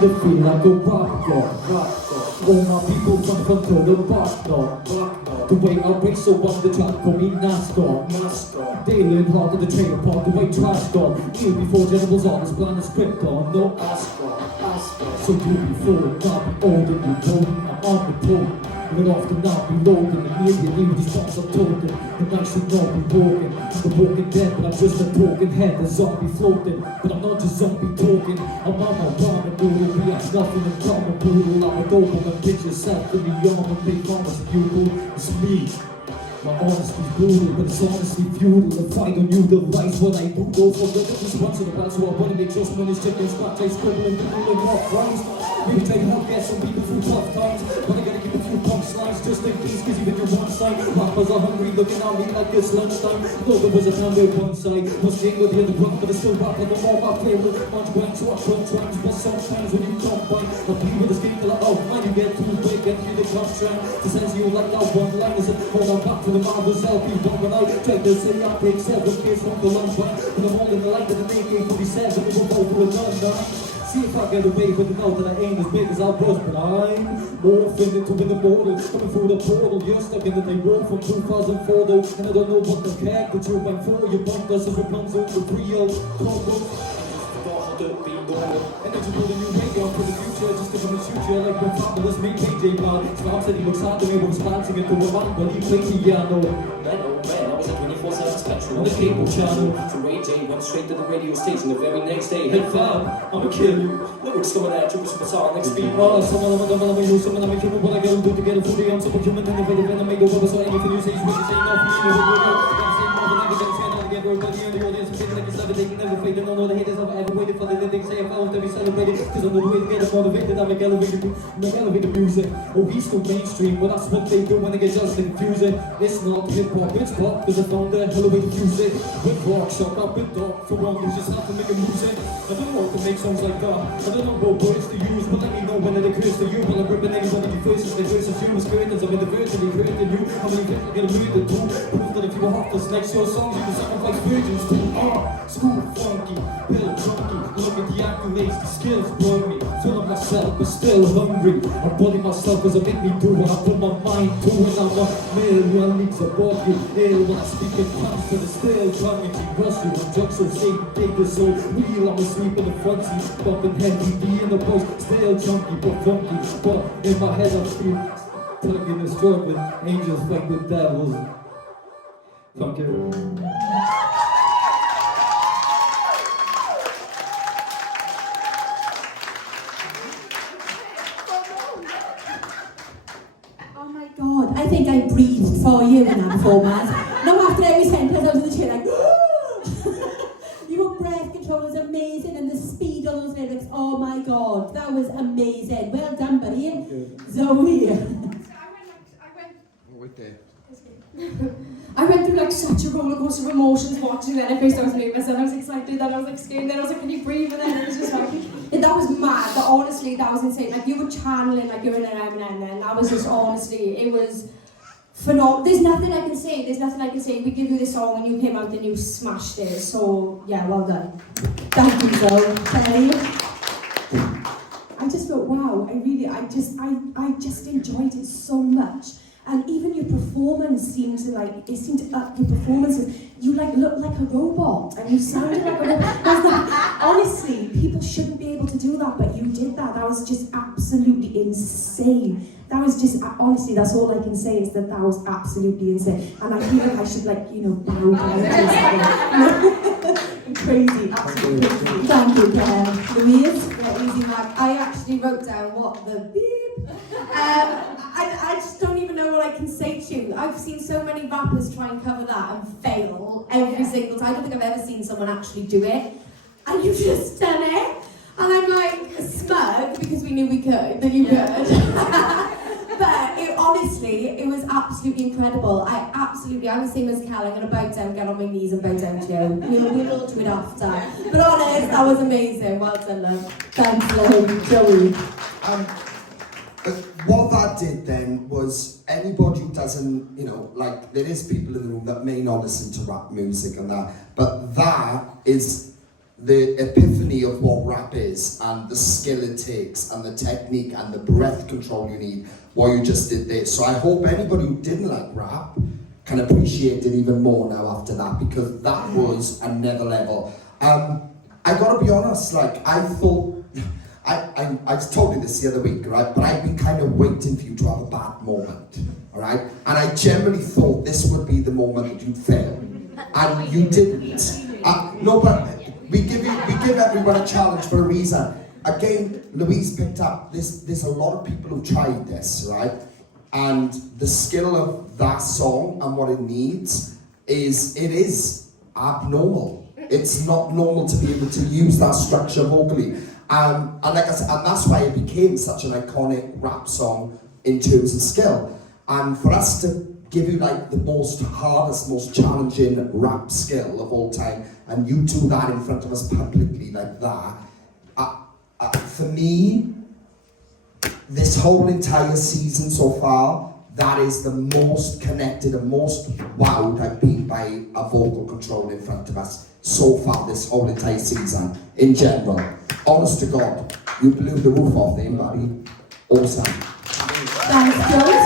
the feel like a rock god. All my people from control the back door. The way I break so on the track, call me NASCAR. They learn hard to the trail apart, the way trash gone. Kneel before generals on this plan, the script on, no Ascar. So you be forward, not be older, you know I'm on the pole. But often not be loaded, immediately these thoughts are told them. And I should not be walking. I'm the walking dead, but I'm just a talking head, a zombie floating. But I'm not just zombie talking, I'm on my ramen noodle. We have nothing in common, brutal. I'm a dope, I'm a bitch yourself, and the young, I'm a big mama's beautiful. It's me. My honesty's brutal, but it's honestly futile. The fight on you, the rise when I do go for the difference once in a while. So I wanna make sure some money's chicken scratch, I scribble and doodle and rock rhymes. Maybe take help, get some people through tough times. But I gotta keep a few punchlines just in case, cause even your one side rappers are hungry, looking at me like it's lunchtime. Though there was a time where one side was king with the other one, but I still rap like I'm all my favorite. Much went to our front tracks, but sometimes when you come by, I be with a skin like, oh man, you get too big, get through the contract. To sense you like that one line, I said, hold on back to the Marvel's LP one when I tried to say I take 7 kids from the lunch line. But I'm holding the light of an AK-47, we were both with a gun now. See if I get away with the note that I ain't as big as I was, but I'm morphing into an immortal, coming through the portal. You're stuck in the day war from 2004 though, and I don't know what the heck that you went for. You bumped us as Rapunzel, the Brio, Congo. And then you build a new radio for the future, just to come and shoot you like when fabulous made KJ Blood. Scout said he looks hard to me, was planting into a man, but he played piano. Man, I was a 24/7 spectrum on the cable channel. So Ray J went straight to the radio station the very next day. Hey fam, I'ma kill you. Lyrics coming at you with some bizarre next beat. Some of them I'm use, some of them I'm killing. What I gotta do to get a footy, I'm superhuman. And if I live in a mega rubber, so anything you say is what you say, not for me. Everybody in the audience, I'm feeling like it's levitating, never fading. All the haters I've ever waited for the lyrics, say if I want to be celebrated. Cause I'm the way to get them motivated, I'm like elevated music. Oh, he's still mainstream, but that's what they do when they get just confusing. It's not hip hop, it's pop, cause I found the hell away to fuse it. With rock, shop up with dog, for one who's just have to make a music. I don't know how to make songs like that, I don't know what words to use, but let me know when it occurs to you. While I'm ripping anybody you first, it's the first of you, it's great as I'm in the virtually hurting you. How many people get a murder too? Proof that if you were heartless next to your songs, you can sacrifice virgins too. School funky, pill junkie. Look at the accolades, the skills burn me. Feeling myself, but still hungry. I'm bullying myself cause I make me do what I put my mind to. And I'm a million leagues above you. Ill when I speak in tongues, but it's still coming to rush you. I'm drunk so Satan, take this so real. I'm asleep in the front seat, bumping heavy, D in the post. Still chunky, but funky. But in my head I'm still tugging and struggling. Angels fight with devils. Thank you. God, I think I breathed for you in that performance. No, after every sentence I was in the chair like your breath control was amazing and the speed on those lyrics, oh my God, that was amazing. Well done, buddy. Zoe. I went through like such a roller coaster of emotions watching that. At first I was nervous and I was excited, then I was like scared, then I was like, can you breathe? And then it was just like, and that was mad, but honestly that was insane. Like you were channeling like you were in an Eminem then. That was just honestly, it was phenomenal. There's nothing I can say. We give you this song and you came out and you smashed it. So yeah, well done. Thank you, Zoe. Kelly. I just thought, wow, I just enjoyed it so much. And even your performance seemed to up your performances. You like looked like a robot, and you sounded like a robot. Honestly, people shouldn't be able to do that, but you did that. That was just absolutely insane. That was just, honestly, that's all I can say is that was absolutely insane. And I feel like I should bow down. Crazy, absolutely crazy. Thank you, Claire. Louise? Yeah, easy mark. I actually wrote down what the beep. I just don't even know what I can say to you. I've seen so many rappers try and cover that and fail every single time. I don't think I've ever seen someone actually do it. And you've just done it. And I'm like smug because we knew we could, that you could. But honestly, it was absolutely incredible. I'm the same as Cal. I'm going to bow down, get on my knees and bow down to you. We'll all do it after. But honest, that was amazing. Well done, love. Thanks, Lou. Joey. What that did then was anybody who doesn't, there is people in the room that may not listen to rap music and that, but that is the epiphany of what rap is and the skill it takes and the technique and the breath control you need, what you just did there. So I hope anybody who didn't like rap can appreciate it even more now after that, because that was another level. I gotta be honest, like I thought, I told you this the other week, right? But I've been kind of waiting for you to have a bad moment, all right? And I generally thought this would be the moment that you'd fail, and you didn't. No, but we give everyone a challenge for a reason. Again, Louise picked up. There's a lot of people who've tried this, right? And the skill of that song and what it needs is abnormal. It's not normal to be able to use that structure vocally. And like I said, and that's why it became such an iconic rap song in terms of skill. And for us to give you like the most hardest, most challenging rap skill of all time, and you do that in front of us publicly like that, for me, this whole entire season so far, that is the most connected and most wowed I've been by a vocal control in front of us so far this whole entire season in general. Honest to God, you blew the roof off there, buddy. Awesome. Thanks, Joe.